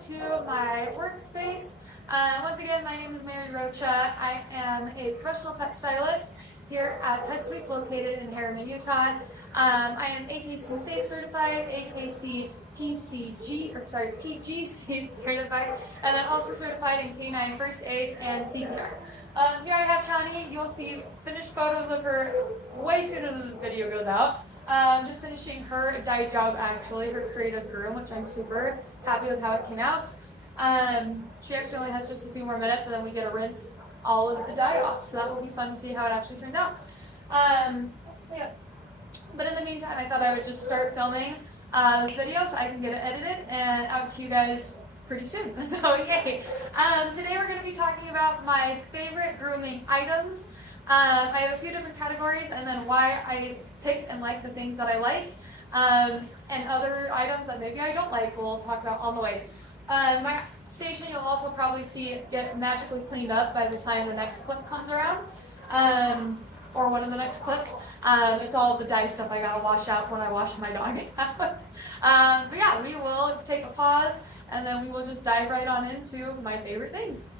to my workspace. Once again, my name is Mary Rocha. I am a professional pet stylist here at Pet Suites located in Harriman, Utah. I am AKC Safe certified, AKC PGC certified, and then also certified in canine first aid and CPR. Here I have Chani. You'll see finished photos of her way sooner than this video goes out. Just finishing her dye job, actually, her creative groom, which I'm super happy with how it came out. She actually only has just a few more minutes, and then we get to rinse all of the dye off, so that will be fun to see how it actually turns out. So yeah. But in the meantime, I thought I would just start filming this video so I can get it edited and out to you guys pretty soon. So yay! Today we're going to be talking about my favorite grooming items. I have a few different categories, and then why I pick and like the things that I like, and other items that maybe I don't like we'll talk about on the way. My station you'll also probably see it get magically cleaned up by the time the next clip comes around, or one of the next clips. It's all the dye stuff I gotta wash out when I wash my dog out. But yeah, we will take a pause and then we will just dive right on into my favorite things.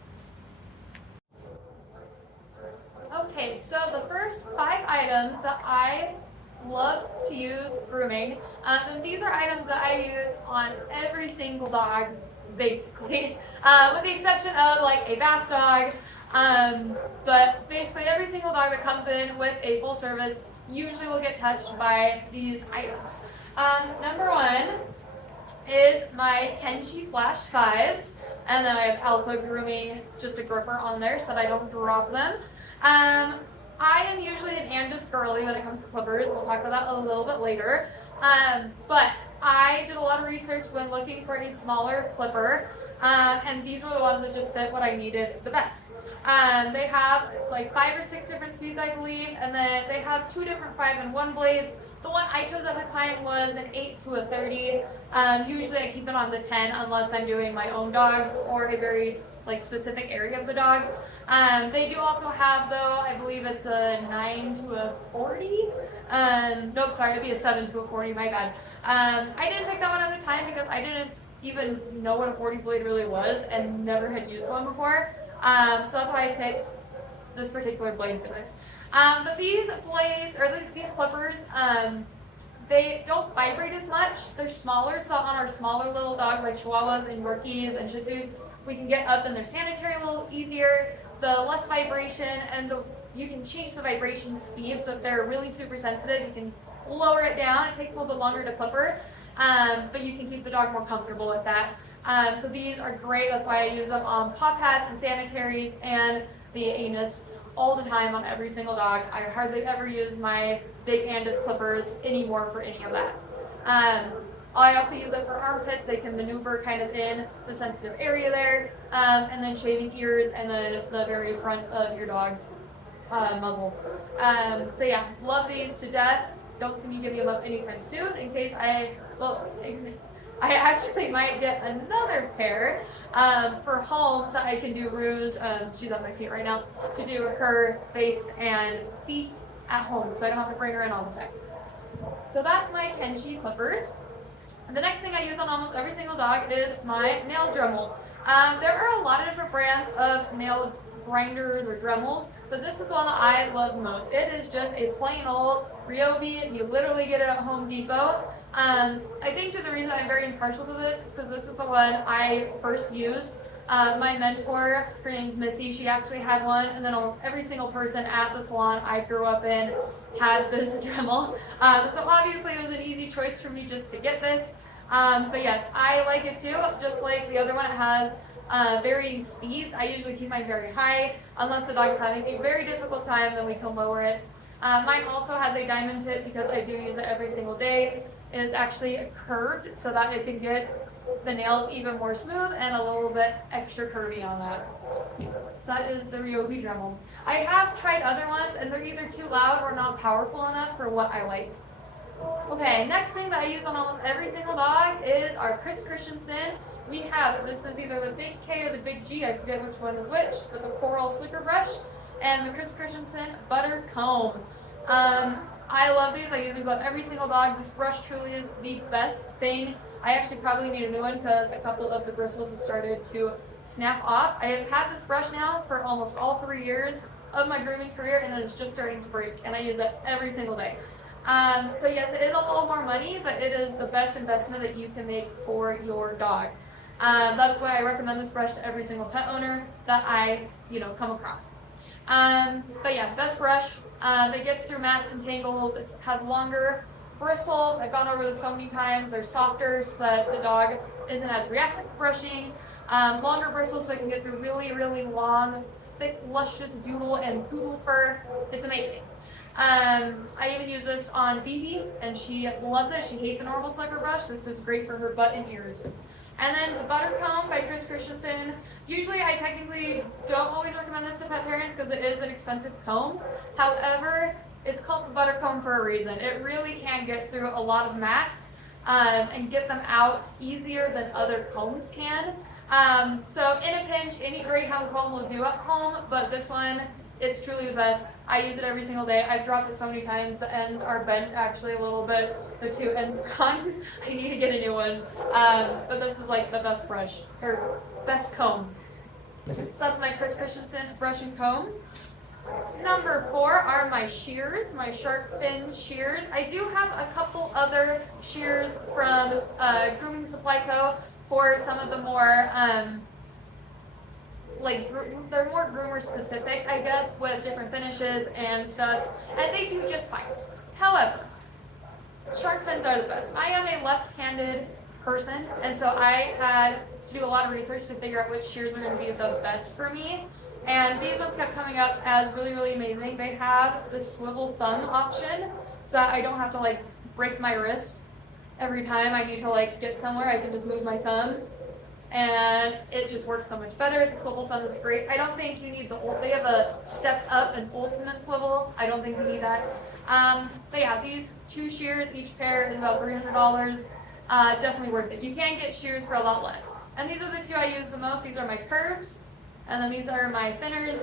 Okay, so the first 5 items that I love to use grooming, and these are items that I use on every single dog, basically, with the exception of like a bath dog, but basically every single dog that comes in with a full service usually will get touched by these items. Number 1 is my Kenshi Flash 5s, and then I have Alpha Grooming, just a gripper on there so that I don't drop them. I am usually an Andis girly when it comes to clippers. We'll talk about that a little bit later. But I did a lot of research when looking for a smaller clipper, and these were the ones that just fit what I needed the best. They have like 5 or 6 different speeds, I believe, and then they have 2 different 5-in-1 blades. The one I chose at the time was an 8 to a 30. Usually I keep it on the 10 unless I'm doing my own dogs or a very specific area of the dog. They do also have, though, I believe it's a 9 to a 40. Nope, sorry, it'd be a 7 to a 40, my bad. I didn't pick that one at the time because I didn't even know what a 40 blade really was and never had used one before. So that's why I picked this particular blade for this. But these blades, or these clippers, they don't vibrate as much. They're smaller, so on our smaller little dogs like Chihuahuas and Yorkies and Shih Tzus, we can get up in their sanitary a little easier, the less vibration, and so you can change the vibration speed. So if they're really super sensitive, you can lower it down. It takes a little bit longer to clipper, but you can keep the dog more comfortable with that. So these are great. That's why I use them on paw pads and sanitaries and the anus all the time on every single dog. I hardly ever use my big Andis clippers anymore for any of that. I also use it for armpits. They can maneuver kind of in the sensitive area there, and then shaving ears, and then the very front of your dog's muzzle. So yeah, love these to death. Don't see me giving them up anytime soon in case I actually might get another pair for home so I can do Rue's, she's on my feet right now, to do her face and feet at home so I don't have to bring her in all the time. So that's my Kenshi clippers. The next thing I use on almost every single dog is my nail Dremel. There are a lot of different brands of nail grinders or Dremels, but this is the one that I love most. It is just a plain old Ryobi. You literally get it at Home Depot. I think the reason I'm very impartial to this is because this is the one I first used. My mentor, her name's Missy, she actually had one, and then almost every single person at the salon I grew up in had this Dremel. So obviously it was an easy choice for me just to get this. But yes, I like it too. Just like the other one, it has varying speeds. I usually keep mine very high. Unless the dog's having a very difficult time, then we can lower it. Mine also has a diamond tip because I do use it every single day. It is actually curved so that it can get the nails even more smooth and a little bit extra curvy on that. So that is the Ryobi Dremel. I have tried other ones and they're either too loud or not powerful enough for what I like. Okay, next thing that I use on almost every single dog is our Chris Christensen. We have, this is either the big K or the big G, I forget which one is which, but the Coral Slicker Brush and the Chris Christensen Butter Comb. I love these. I use these on every single dog. This brush truly is the best thing. I actually probably need a new one because a couple of the bristles have started to snap off. I have had this brush now for almost all 3 years of my grooming career, and it's just starting to break, and I use it every single day. So yes, it is a little more money, but it is the best investment that you can make for your dog. That's why I recommend this brush to every single pet owner that I, come across. But yeah, best brush. It gets through mats and tangles. It has longer bristles. I've gone over this so many times. They're softer so that the dog isn't as reactive to brushing. Longer bristles so I can get through really, really long, thick, luscious doodle and poodle fur. It's amazing. I even use this on BB, and she loves it. She hates a normal slicker brush. This is great for her butt and ears. And then the Butter Comb by Chris Christensen. Usually I technically don't always recommend this to pet parents because it is an expensive comb. However, it's called the Butter Comb for a reason. It really can get through a lot of mats and get them out easier than other combs can. So in a pinch, any Greyhound comb will do at home, but this one, it's truly the best. I use it every single day. I've dropped it so many times. The ends are bent actually a little bit, the two end prongs. I need to get a new one. But this is like the best brush, or best comb. So that's my Chris Christensen brush and comb. Number 4 are my shears, my shark fin shears. I do have a couple other shears from Grooming Supply Co. for some of the more they're more groomer specific, I guess, with different finishes and stuff, and they do just fine. However, shark fins are the best. I am a left-handed person, and so I had to do a lot of research to figure out which shears were going to be the best for me, and these ones kept coming up as really, really amazing. They have the swivel thumb option, so that I don't have to break my wrist every time I need to get somewhere. I can just move my thumb, and it just works so much better. The swivel thumb is great. I don't think you need they have a step up and ultimate swivel. I don't think you need that. But yeah, these 2 shears, each pair is about $300. Definitely worth it. You can get shears for a lot less. And these are the 2 I use the most. These are my curves, and then these are my thinners.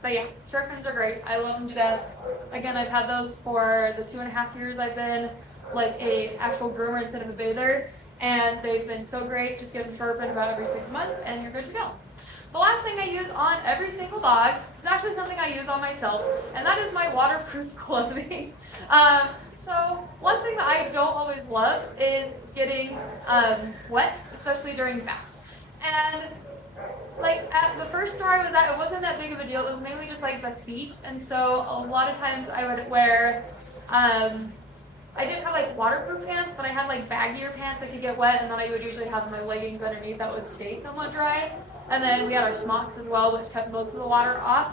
But yeah, shark fins are great. I love them to death. Again, I've had those for the 2.5 years I've been a actual groomer instead of a bather. And they've been so great. Just get them sharpened about every 6 months, and you're good to go. The last thing I use on every single dog is actually something I use on myself, and that is my waterproof clothing. So one thing that I don't always love is getting wet, especially during baths. And at the first store I was at, it wasn't that big of a deal. It was mainly just the feet, and so a lot of times I would wear I didn't have waterproof pants, but I had baggier pants that could get wet, and then I would usually have my leggings underneath that would stay somewhat dry. And then we had our smocks as well, which kept most of the water off.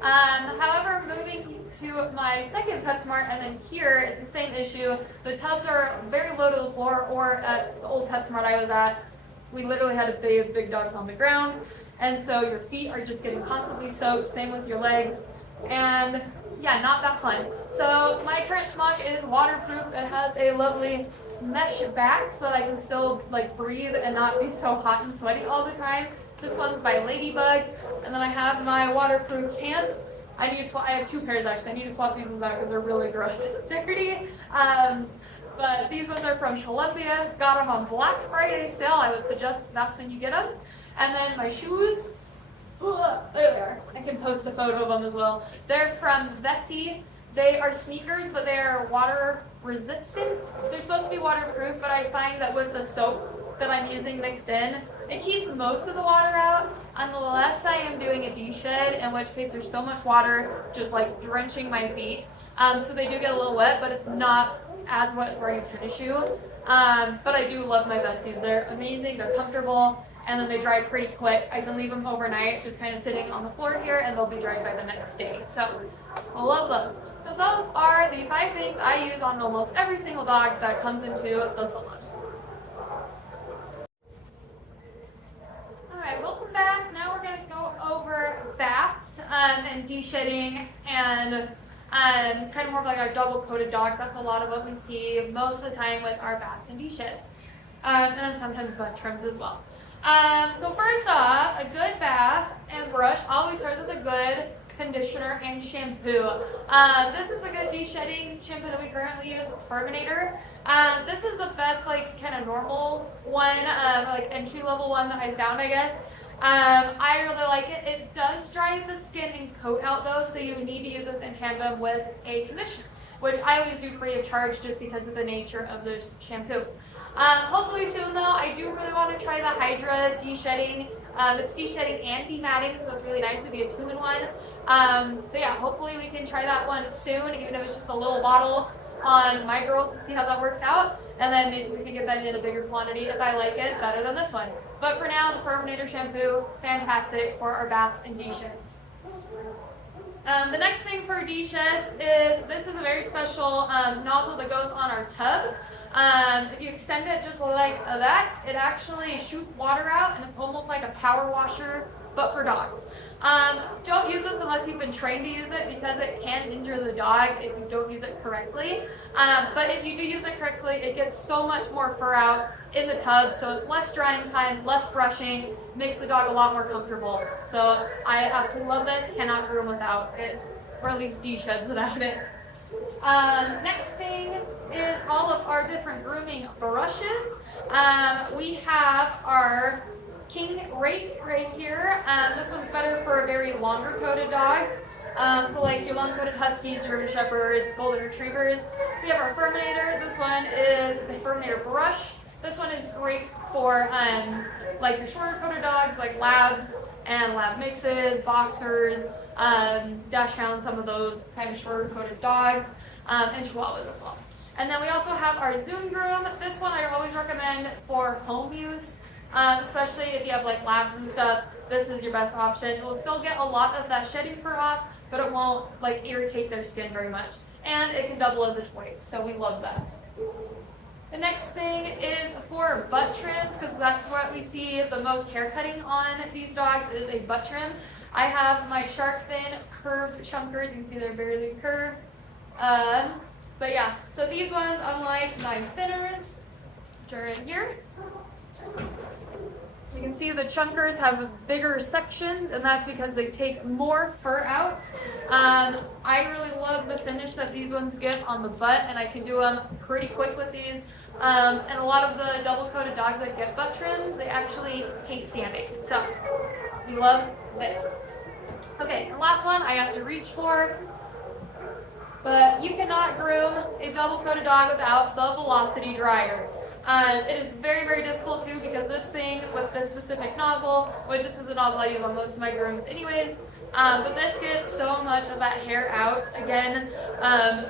However, moving to my second PetSmart, and then here, it's the same issue. The tubs are very low to the floor, or at the old PetSmart I was at, we literally had to bathe big dogs on the ground. And so your feet are just getting constantly soaked, same with your legs. And yeah, not that fun. So my current smock is waterproof. It has a lovely mesh back so that I can still breathe and not be so hot and sweaty all the time. This one's by Ladybug. And then I have my waterproof pants. I have 2 pairs actually. I need to swap these ones out because they're really gross and dirty. But these ones are from Columbia. Got them on Black Friday sale. I would suggest that's when you get them. And then my shoes. There they are. I can post a photo of them as well. They're from Vessi. They are sneakers, but they are water resistant. They're supposed to be waterproof, but I find that with the soap that I'm using mixed in, it keeps most of the water out, unless I am doing a de-shed, in which case there's so much water just drenching my feet. So they do get a little wet, but it's not as wet as wearing a tennis shoe. But I do love my Vessis. They're amazing. They're comfortable. And then they dry pretty quick. I can leave them overnight, just kind of sitting on the floor here, and they'll be dried by the next day. So I love those. So those are the 5 things I use on almost every single dog that comes into the salon. All right, welcome back. Now we're going to go over baths and de-shedding and kind of more of our double-coated dogs. That's a lot of what we see most of the time with our baths and de-sheds. And then sometimes butt trims as well. So first off, a good bath and brush always starts with a good conditioner, and shampoo. This is a good de-shedding shampoo that we currently use. It's Furminator. This is the best, like, kind of normal one, like entry-level one that I found, I guess. I really like it. It does dry the skin and coat out though, so you need to use this in tandem with a conditioner, which I always do free of charge just because of the nature of this shampoo. Hopefully soon though, I do really want to try the Hydra de-shedding. It's de-shedding and dematting, so it's really nice to be a 2-in-1. So yeah, hopefully we can try that one soon, even if it's just a little bottle on my girls to see how that works out, and then maybe we can get that in a bigger quantity if I like it better than this one. But for now, the Furminator shampoo, fantastic for our baths and de-sheds. The next thing for de-sheds is, this is a very special nozzle that goes on our tub. If you extend it just like that, it actually shoots water out, and it's almost like a power washer, but for dogs. Don't use this unless you've been trained to use it, because it can injure the dog if you don't use it correctly. But if you do use it correctly, it gets so much more fur out in the tub, so it's less drying time, less brushing, makes the dog a lot more comfortable. So I absolutely love this, cannot groom without it, or at least de-sheds without it. Next thing is all of our different grooming brushes. We have our King Rake right here. This one's better for very longer coated dogs. So like your long coated Huskies, German Shepherds, Golden Retrievers. We have our Furminator. This one is the Furminator brush. This one is great for like your shorter coated dogs like Labs and Lab mixes, Boxers, Dachshunds, some of those kind of shorter coated dogs, and Chihuahuas as well. And then we also have our Zoom Groom. This one I always recommend for home use. Especially if you have like labs and stuff, this is your best option. It will still get a lot of that shedding fur off, but it won't like irritate their skin very much. And it can double as a toy, so we love that. The next thing is for butt trims, because that's what we see the most hair cutting on these dogs is a butt trim. I have my shark fin curved chunkers. You can see they're barely curved. But yeah, so these ones, unlike my thinners, which are in here, you can see the chunkers have bigger sections, and that's because they take more fur out. I really love the finish that these ones give on the butt, and I can do them pretty quick with these. And a lot of the double-coated dogs that get butt trims, they actually hate standing. So we love this. Okay, and last one I have to reach for. But you cannot groom a double-coated dog without the Velocity Dryer. It is very, very difficult too, because this thing with this specific nozzle, which this is a nozzle I use on most of my grooms anyways, but this gets so much of that hair out. Again,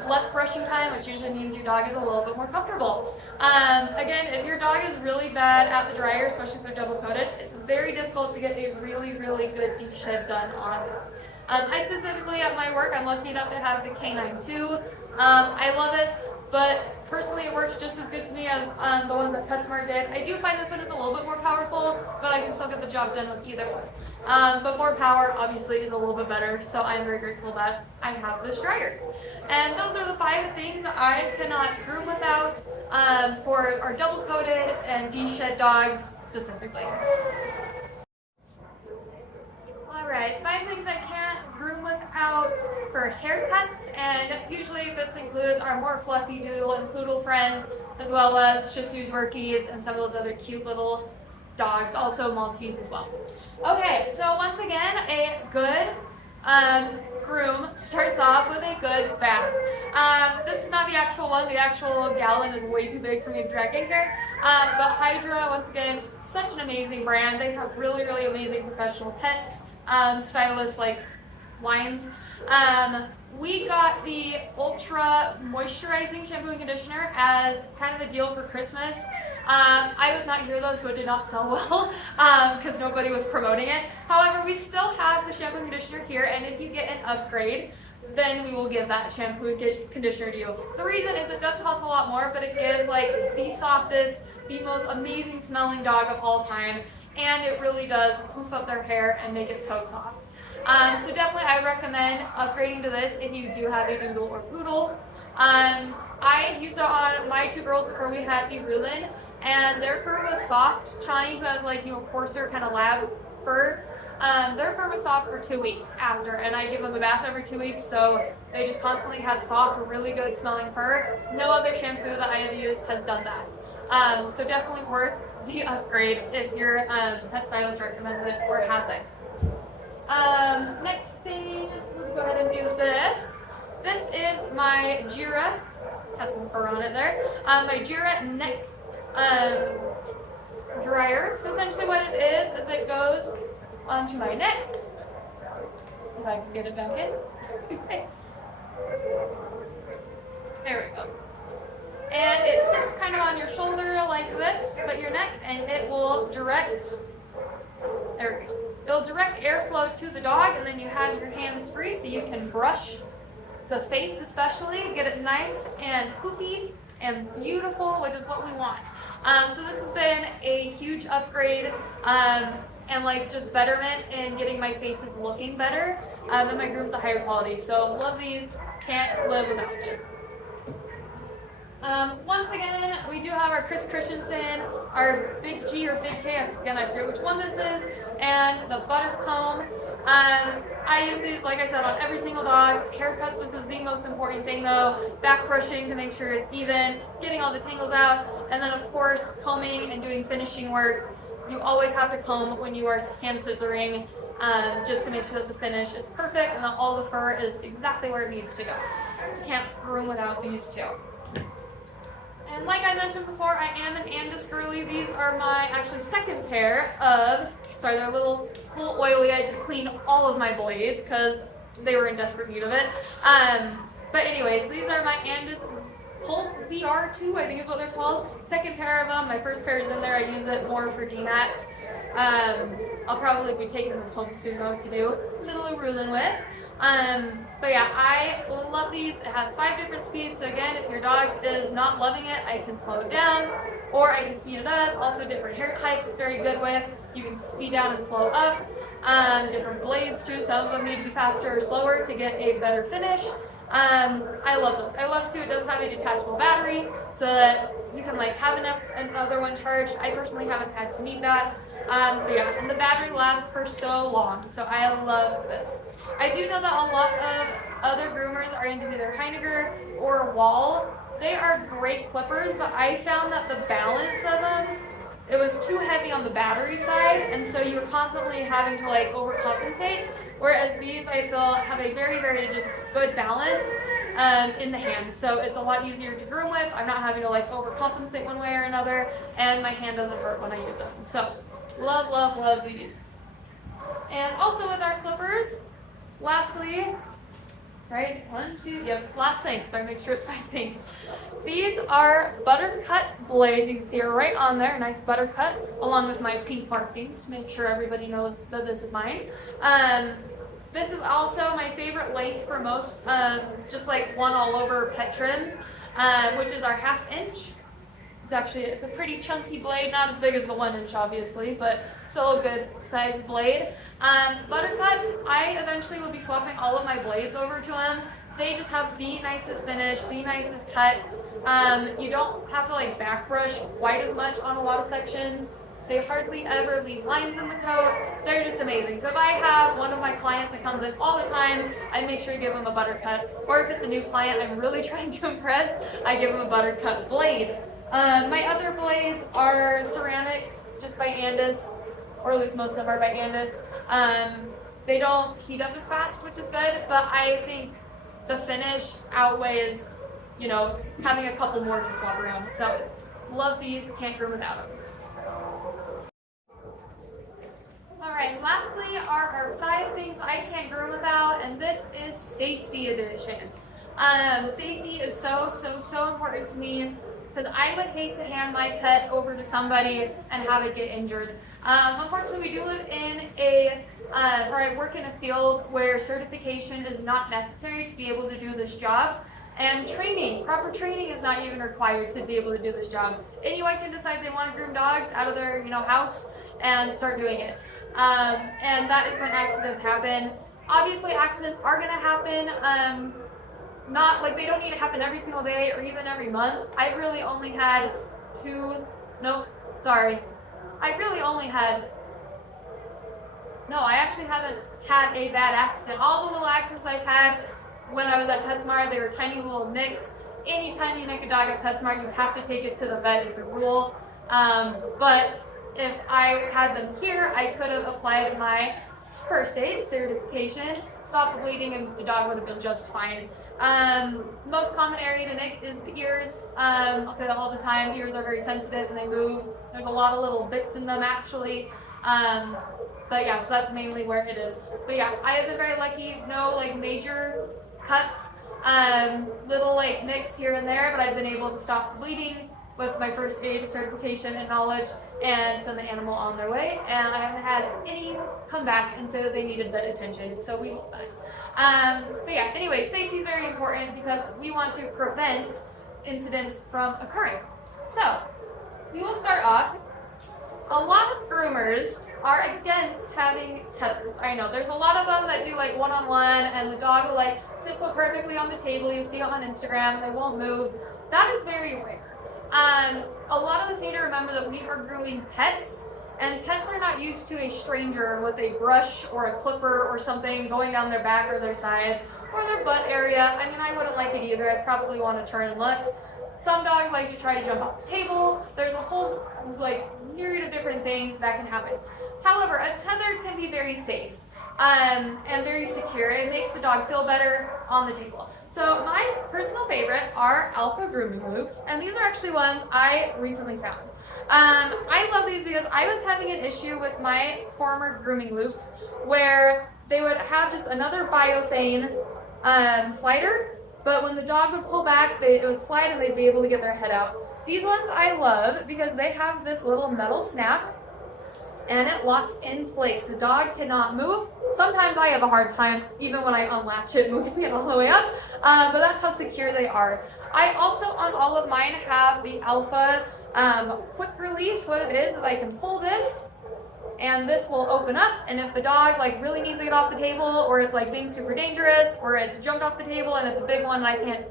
less brushing time, which usually means your dog is a little bit more comfortable. Again, if your dog is really bad at the dryer, especially if they're double coated, it's very difficult to get a really, really good de-shed done on them. I specifically at my work, I'm lucky enough to have the K9 too. I love it, but personally it works just as good to me as the ones that PetSmart did. I do find this one is a little bit more powerful, but I can still get the job done with either one. But more power obviously is a little bit better, so I'm very grateful that I have this dryer. And those are the 5 things that I cannot groom without for our double coated and de-shed dogs specifically. Alright, 5 things I can't groom without for haircuts, and usually this includes our more fluffy doodle and poodle friends, as well as Shih Tzus, Yorkies, and some of those other cute little dogs, also Maltese as well. Okay, so once again, a good groom starts off with a good bath. This is not the actual one. The actual gallon is way too big for me to drag in here. But Hydra, once again, such an amazing brand. They have really, really amazing professional pet stylists like lines. We got the Ultra Moisturizing Shampoo and Conditioner as kind of a deal for Christmas. I was not here though, so it did not sell well because nobody was promoting it. However, we still have the shampoo and conditioner here, and if you get an upgrade, then we will give that shampoo and conditioner to you. The reason is it does cost a lot more, but it gives like the softest, the most amazing smelling dog of all time, and it really does poof up their hair and make it so soft. So definitely I recommend upgrading to this if you do have a doodle or poodle. I used it on my 2 girls before we had Irulin, and their fur was soft. Chani, who has like, coarser kind of lab fur, Their fur was soft for 2 weeks after, and I give them a bath every 2 weeks, so they just constantly had soft, really good smelling fur. No other shampoo that I have used has done that. So definitely worth the upgrade if your pet stylist recommends it or has it. Next thing, let's go ahead and do this. This is my Jira, has some fur on it there, my Jira neck dryer. So essentially what it is it goes onto my neck, if I can get it back in. There we go. And it sits kind of on your shoulder like this, but your neck, and it will direct, there we go. It'll direct airflow to the dog, and then you have your hands free so you can brush the face especially, get it nice and poofy and beautiful, which is what we want. So this has been a huge upgrade and like just betterment in getting my faces looking better, and my grooms a higher quality. So love these, can't live without these. Once again, we do have our Chris Christensen, our Big G or Big K, again I forget which one this is, and the butter comb. I use these, like I said, on every single dog. Haircuts, this is the most important thing though. Back brushing to make sure it's even, getting all the tangles out, and then of course combing and doing finishing work. You always have to comb when you are hand scissoring, just to make sure that the finish is perfect and that all the fur is exactly where it needs to go. So you can't groom without these two. And like I mentioned before, I am an Andis girly. These are my actually second pair of, sorry, they're a little oily. I just cleaned all of my blades because they were in desperate need of it. But anyways, these are my Andis Pulse ZR2, I think is what they're called. Second pair of them. My first pair is in there. I use it more for DMATs. I'll probably be taking this home soon though to do a little ruling with. But yeah, I love these. It has 5 different speeds. So again, if your dog is not loving it, I can slow it down or I can speed it up. Also different hair types it's very good with. You can speed down and slow up. Different blades too. Some of them need to be faster or slower to get a better finish. I love those. I love too, it does have a detachable battery so that you can like have another one charged. I personally haven't had to need that. But yeah, and the battery lasts for so long. So I love this. I do know that a lot of other groomers are into either Heinegger or Wall. They are great clippers, but I found that the balance of them, it was too heavy on the battery side, and so you're constantly having to like overcompensate. Whereas these, I feel, have a very, very just good balance in the hand. So it's a lot easier to groom with. I'm not having to like overcompensate one way or another, and my hand doesn't hurt when I use them. So love, love, love these. And also with our clippers, lastly, right, 1, 2, yep, last thing, sorry, make sure it's 5 things. These are buttercut blades. You can see are right on there, nice buttercut, along with my pink markings to make sure everybody knows that this is mine. This is also my favorite length for most, just like one all over pet trims, which is our 1/2 inch. It's a pretty chunky blade, not as big as the 1 inch obviously, but still a good size blade. Buttercuts, I eventually will be swapping all of my blades over to them. They just have the nicest finish, the nicest cut. You don't have to like back brush quite as much on a lot of sections. They hardly ever leave lines in the coat. They're just amazing. So if I have one of my clients that comes in all the time, I make sure to give them a buttercut. Or if it's a new client I'm really trying to impress, I give them a buttercut blade. My other blades are ceramics, just by Andis, or at least most of them are by Andis. They don't heat up as fast, which is good, but I think the finish outweighs, you know, having a couple more to swap around. So love these, can't groom without them. Alright, lastly are our 5 things I can't groom without, and this is safety edition. Safety is so important to me, because I would hate to hand my pet over to somebody and have it get injured. Unfortunately, we do live in or I work in a field where certification is not necessary to be able to do this job. And proper training is not even required to be able to do this job. Anyone can decide they want to groom dogs out of their, house and start doing it. And that is when accidents happen. Obviously, accidents are going to happen. Not like they don't need to happen every single day or even every month. I've really only had No, I actually haven't had a bad accident. All the little accidents I've had when I was at PetSmart, they were tiny little nicks. Anytime you nick a dog at PetSmart, you have to take it to the vet. It's a rule. But if I had them here, I could have applied my first aid certification, stopped the bleeding, and the dog would have been just fine. Most common area to nick is the ears. I'll say that all the time. Ears are very sensitive and they move. There's a lot of little bits in them actually. But yeah, so that's mainly where it is. But yeah, I have been very lucky. No like major cuts, little like nicks here and there, but I've been able to stop the bleeding with my first aid certification and knowledge and send the animal on their way. And I haven't had any come back and say that they needed vet attention. So we hope that. But yeah, anyway, safety is very important because we want to prevent incidents from occurring. So we will start off. A lot of groomers are against having tethers. I know there's a lot of them that do like one-on-one and the dog will like sit so perfectly on the table. You see it on Instagram and they won't move. That is very rare. A lot of us need to remember that we are grooming pets, and pets are not used to a stranger with a brush or a clipper or something going down their back or their sides or their butt area. I mean, I wouldn't like it either. I'd probably want to turn and look. Some dogs like to try to jump off the table. There's a whole like myriad of different things that can happen. However, a tether can be very safe and very secure. It makes the dog feel better on the table. So my personal favorite are alpha grooming loops, and these are actually ones I recently found. I love these because I was having an issue with my former grooming loops where they would have just another biothane slider, but when the dog would pull back, it would slide and they'd be able to get their head out. These ones I love because they have this little metal snap and it locks in place. The dog cannot move. Sometimes I have a hard time, even when I unlatch it, moving it all the way up, but that's how secure they are. I also, on all of mine, have the Alpha quick release. What it is I can pull this, and this will open up, and if the dog like really needs to get off the table, or it's like being super dangerous, or it's jumped off the table and it's a big one and I can't,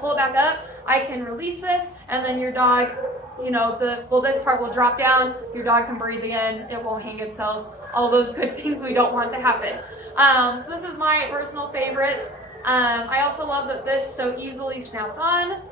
pull it back up, I can release this, and then your dog, this part will drop down, your dog can breathe again, it will hang itself, all those good things we don't want to happen. So this is my personal favorite. I also love that this so easily snaps on.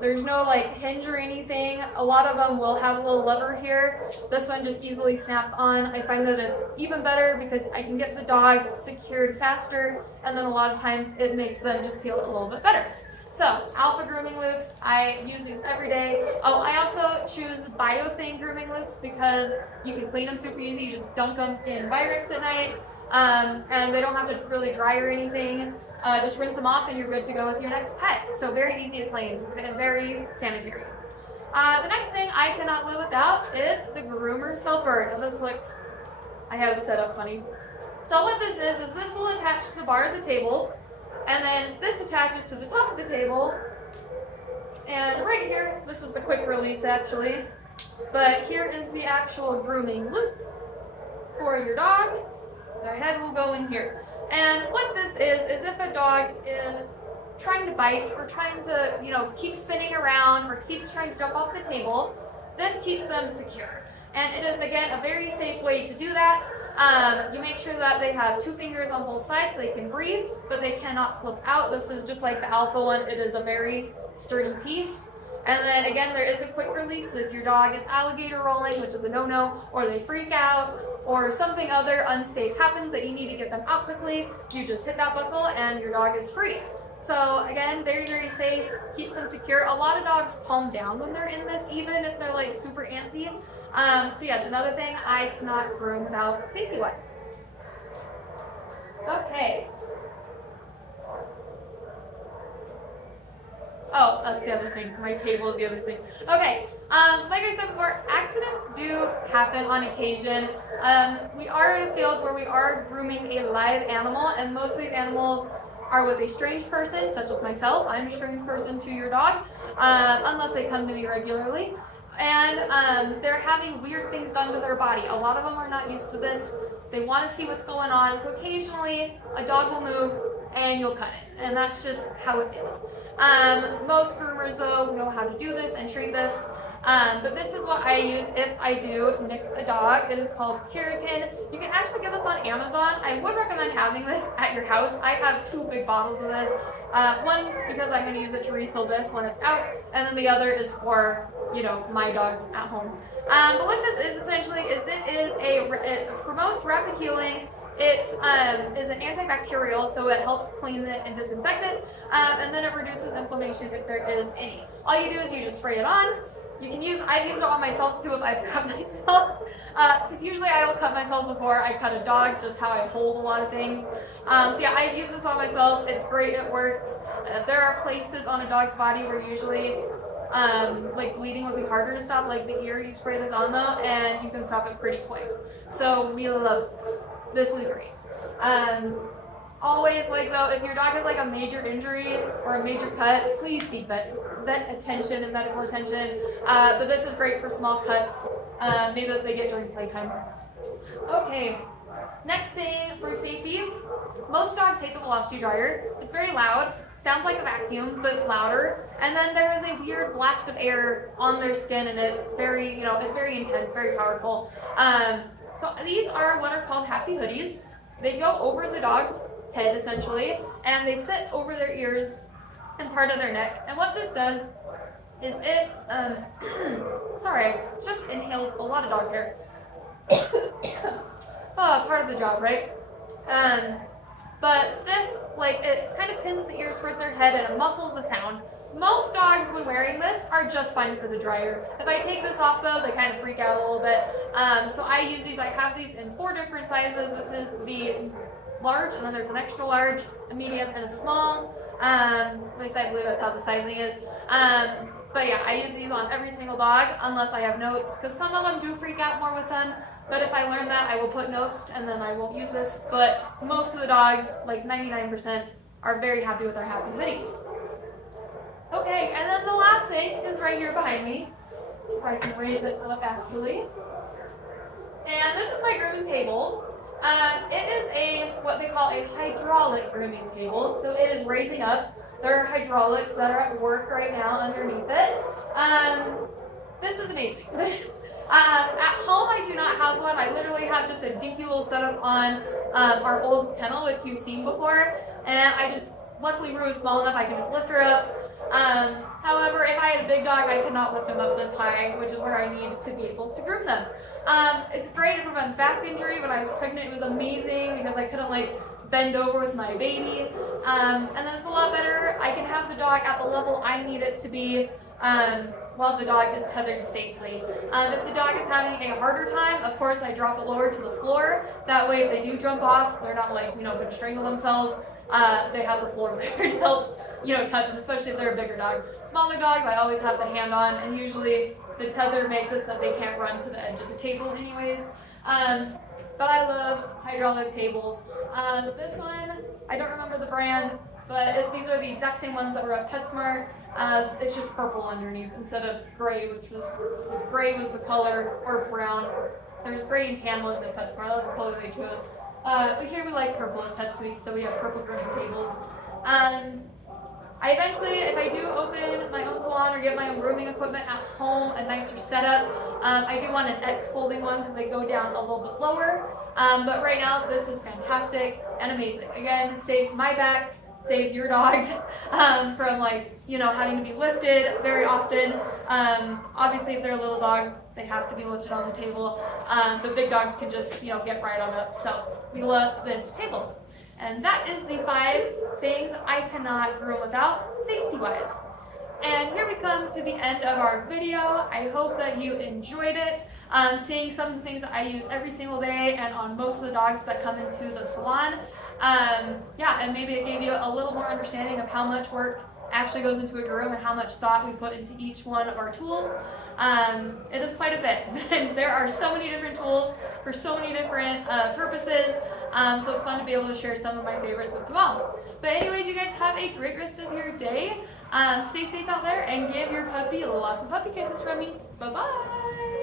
There's no like hinge or anything. A lot of them will have a little lever here. This one just easily snaps on. I find that it's even better because I can get the dog secured faster, and then a lot of times it makes them just feel a little bit better. So, alpha grooming loops, I use these every day. Oh, I also choose biothane grooming loops because you can clean them super easy. You just dunk them in Virex at night, and they don't have to really dry or anything. Just rinse them off and you're good to go with your next pet. So very easy to clean and very sanitary. The next thing I cannot live without is the groomer's helper. Now this looks, I have it set up funny. So what this is this will attach to the bar of the table, and then this attaches to the top of the table. And right here, this is the quick release actually, but here is the actual grooming loop for your dog. Their head will go in here. And what this is if a dog is trying to bite or trying to, keep spinning around or keeps trying to jump off the table, this keeps them secure. And it is, again, a very safe way to do that. You make sure that they have 2 fingers on both sides so they can breathe, but they cannot slip out. This is just like the alpha one. It is a very sturdy piece. And then again, there is a quick release. So if your dog is alligator rolling, which is a no-no, or they freak out, or something other unsafe happens that you need to get them out quickly, you just hit that buckle and your dog is free. So again, very, very safe, keeps them secure. A lot of dogs calm down when they're in this, even if they're like super antsy. So yes, another thing I cannot groom without safety-wise. Okay. Oh, that's the other thing. My table is the other thing. Okay, like I said before, accidents do happen on occasion. We are in a field where we are grooming a live animal, and most of these animals are with a strange person, such as myself. I'm a strange person to your dog, unless they come to me regularly. And they're having weird things done to their body. A lot of them are not used to this. They want to see what's going on, so occasionally a dog will move and you'll cut it, and that's just how it is. Most groomers though know how to do this and treat this. But this is what I use if I do nick a dog. It is called Kerakin. You can actually get this on Amazon. I would recommend having this at your house. I have 2 big bottles of this. One because I'm going to use it to refill this when it's out, and then the other is for, you know, my dogs at home. But what this is essentially is it promotes rapid healing. It is an antibacterial, so it helps clean it and disinfect it, and then it reduces inflammation if there is any. All you do is you just spray it on. You can I've used it on myself too if I've cut myself, because usually I will cut myself before I cut a dog, just how I hold a lot of things. So yeah, I use this on myself. It's great, it works. There are places on a dog's body where usually like bleeding would be harder to stop, like the ear. You spray this on though, and you can stop it pretty quick. So we love this. This is great. Always, like though, if your dog has like a major injury or a major cut, please seek vet attention and medical attention. But this is great for small cuts, maybe that they get during playtime. Okay, next thing for safety. Most dogs hate the velocity dryer. It's very loud, sounds like a vacuum, but louder. And then there's a weird blast of air on their skin, and it's very, you know, it's very intense, very powerful. So these are what are called happy hoodies. They go over the dog's head essentially, and they sit over their ears and part of their neck. And what this does is it, sorry, I just inhaled a lot of dog hair. Part of the job, right? But this, like, it kind of pins the ears towards their head and it muffles the sound. Most dogs, when wearing this, are just fine for the dryer. If I take this off, though, they kind of freak out a little bit. So I use these. I have these in 4 different sizes. This is the large, and then there's an extra large, a medium, and a small. At least I believe that's how the sizing is. But yeah, I use these on every single dog, unless I have notes, because some of them do freak out more with them. But if I learn that, I will put notes, and then I won't use this. But most of the dogs, like 99%, are very happy with our happy hoodies. Okay, and then the last thing is right here behind me. If I can raise it up actually. And this is my grooming table. It is what they call a hydraulic grooming table. So it is raising up. There are hydraulics that are at work right now underneath it. This is amazing. At home I do not have one. I literally have just a dinky little setup on our old kennel, which you've seen before. And luckily Rue is small enough I can just lift her up. However, if I had a big dog, I could not lift them up this high, which is where I need to be able to groom them. It's great. It prevents back injury. When I was pregnant, it was amazing because I couldn't bend over with my baby. And then it's a lot better. I can have the dog at the level I need it to be while the dog is tethered safely. If the dog is having a harder time, of course, I drop it lower to the floor. That way, if they do jump off, they're not going to strangle themselves. They have the floor there to help, touch them, especially if they're a bigger dog. Smaller dogs, I always have the hand on, and usually the tether makes it so that they can't run to the edge of the table anyways. But I love hydraulic tables. This one, I don't remember the brand, but these are the exact same ones that were at PetSmart. It's just purple underneath instead of gray, gray was the color, or brown. There's gray and tan ones at PetSmart. That was the color they chose. But here we like purple at PetSuite, so we have purple grooming tables. I eventually, if I do open my own salon or get my own grooming equipment at home, a nicer setup, I do want an X folding one because they go down a little bit lower. But right now, this is fantastic and amazing. Again, it saves my back, saves your dogs from having to be lifted very often. Obviously, if they're a little dog, they have to be lifted on the table. But big dogs can just get right on up. So we love this table. And that is the 5 things I cannot groom without, safety-wise. And here we come to the end of our video. I hope that you enjoyed it. Seeing some of the things that I use every single day and on most of the dogs that come into the salon. And maybe it gave you a little more understanding of how much work actually goes into a groom and how much thought we put into each one of our tools. It is quite a bit. And there are so many different tools for so many different purposes. So it's fun to be able to share some of my favorites with you all. But anyways, you guys have a great rest of your day. Stay safe out there and give your puppy lots of puppy kisses from me. Bye-bye.